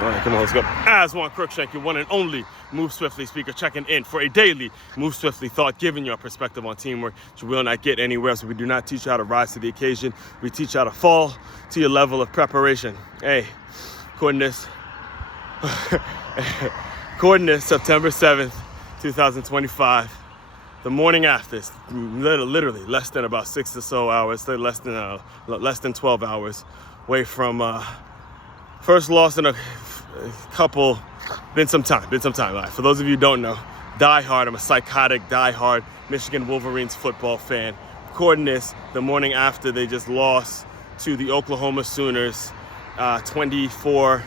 All right, come on, let's go. As Juan Crookshank, your one and only Move Swiftly speaker, checking in for a daily Move Swiftly thought, giving you a perspective on teamwork that you will not get anywhere else. We do not teach you how to rise to the occasion. We teach you how to fall to your level of preparation. Hey, coordinates. Coordinates, September 7th, 2025. The morning after, it's literally less than about 6 or so hours, less than 12 hours away from first loss in a couple, been some time. Right? For those of you who don't know, I'm a psychotic, diehard Michigan Wolverines football fan. Recording this the morning after they just lost to the Oklahoma Sooners 24-13.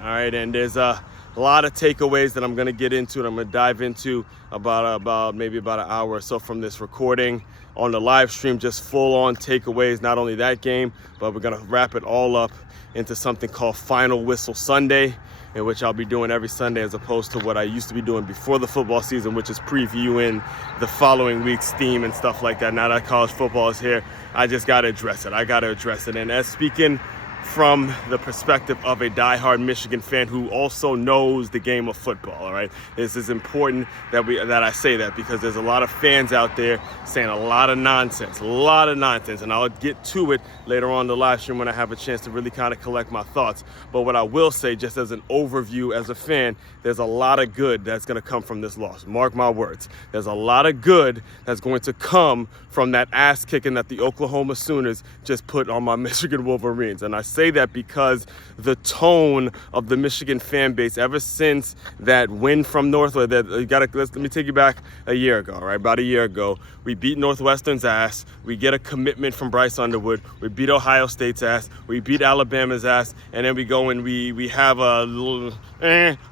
All right, and there's a lot of takeaways that I'm going to get into and I'm going to dive into about maybe about an hour or so from this recording on the live stream, just full on takeaways, not only that game, but we're going to wrap it all up into something called Final Whistle Sunday, in which I'll be doing every Sunday as opposed to what I used to be doing before the football season, which is previewing the following week's theme and stuff like that. Now that college football is here, I just got to address it. And as speaking from the perspective of a diehard Michigan fan who also knows the game of football, all right? This is important that I say that because there's a lot of fans out there saying a lot of nonsense, and I'll get to it later on the live stream when I have a chance to really kind of collect my thoughts. But what I will say, just as an overview as a fan, there's a lot of good that's going to come from this loss. Mark my words. There's a lot of good that's going to come from that ass kicking that the Oklahoma Sooners just put on my Michigan Wolverines. And I say that because the tone of the Michigan fan base ever since that win from Northwestern, let me take you back a year ago, right? About a year ago, we beat Northwestern's ass. We get a commitment from Bryce Underwood. We beat Ohio State's ass. We beat Alabama's ass. And then we go and we have a little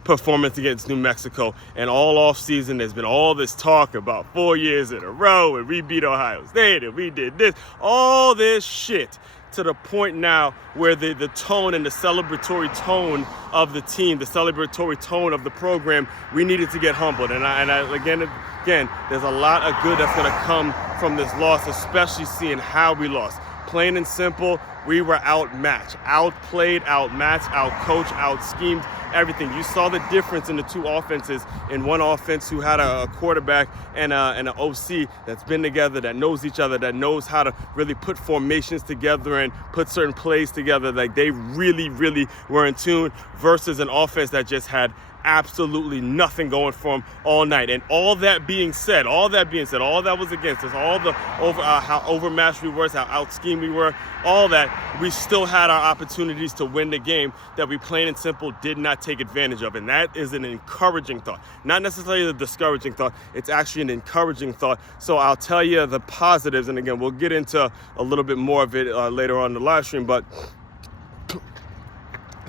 performance against New Mexico. And all off season, there's been all this talk about 4 years in a row and we beat Ohio State and we did this, all this shit. To the point now where the tone and the celebratory tone of the team, the celebratory tone of the program, we needed to get humbled. And again, there's a lot of good that's going to come from this loss, especially seeing how we lost. Plain and simple, we were outmatched, outplayed, outmatched, outcoached, outschemed, everything. You saw the difference in the two offenses. In one offense who had a quarterback and an OC that's been together, that knows each other, that knows how to really put formations together and put certain plays together. Like they really, really were in tune versus an offense that just had absolutely nothing going for them all night. And all that being said, all that was against us, all the how overmatched we were, how out-schemed we were, all that, we still had our opportunities to win the game that we plain and simple did not take advantage of. And that is an encouraging thought. Not necessarily a discouraging thought. It's actually an encouraging thought. So I'll tell you the positives. And again, we'll get into a little bit more of it later on in the live stream. But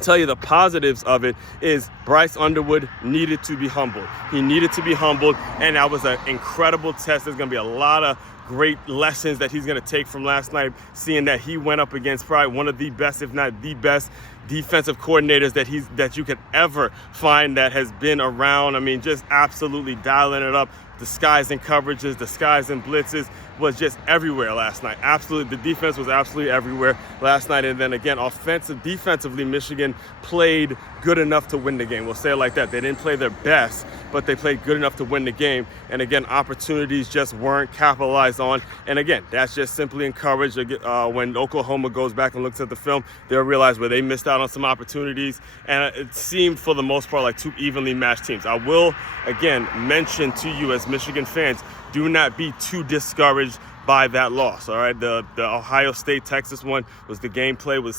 tell you the positives of it is Bryce Underwood needed to be humbled. He needed to be humbled, and that was an incredible test. There's going to be a lot of great lessons that he's going to take from last night, seeing that he went up against probably one of the best, if not the best, defensive coordinators that you could ever find that has been around. I mean, just absolutely dialing it up. Disguising coverages, disguising blitzes, was just everywhere last night. Absolutely, the defense was absolutely everywhere last night. And then again, defensively, Michigan played good enough to win the game. We'll say it like that. They didn't play their best, but they played good enough to win the game. And again, opportunities just weren't capitalized on. And again, that's just simply encouraged. When Oklahoma goes back and looks at the film, they'll realize where they missed out on some opportunities. And it seemed for the most part like two evenly matched teams. I will, again, mention to you as Michigan fans, do not be too discouraged by that loss. All right, the Ohio State-Texas one was the gameplay was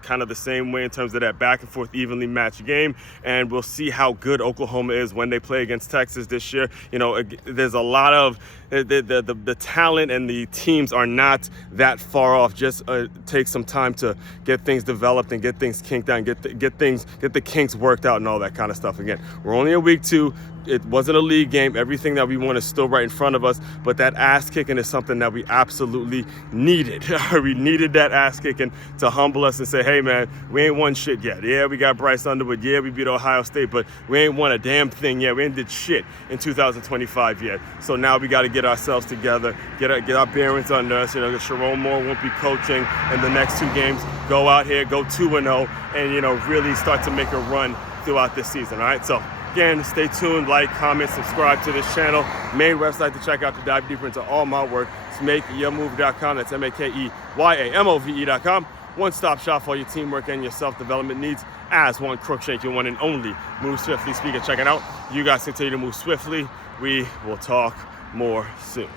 kind of the same way in terms of that back and forth evenly matched game, and we'll see how good Oklahoma is when they play against Texas this year. You know, there's a lot of the talent and the teams are not that far off. Just take some time to get things developed and get things kinked out, and get the kinks worked out and all that kind of stuff. Again, we're only in week 2. It wasn't a league game. Everything that we want is still right in front of us, but that ass kicking is something that we absolutely needed. We needed that ass kicking to humble us and say, hey man, we ain't won shit yet. Yeah, we got Bryce Underwood. Yeah, we beat Ohio State, but we ain't won a damn thing yet. We ain't did shit in 2025 yet. So now we got to get get ourselves together, get our bearings under us. You know, Sharon Moore won't be coaching in the next 2 games. Go out here, go 2-0, and, you know, really start to make a run throughout this season. All right, so again, stay tuned, like, comment, subscribe to this channel. Main website to check out to dive deeper into all my work is makeyourmove.com. That's MakeYaMove.com. One-stop shop for your teamwork and your self-development needs. As one Crookshank, your one and only Move Swiftly speaker. Check it out. You guys continue to move swiftly. We will talk more soon.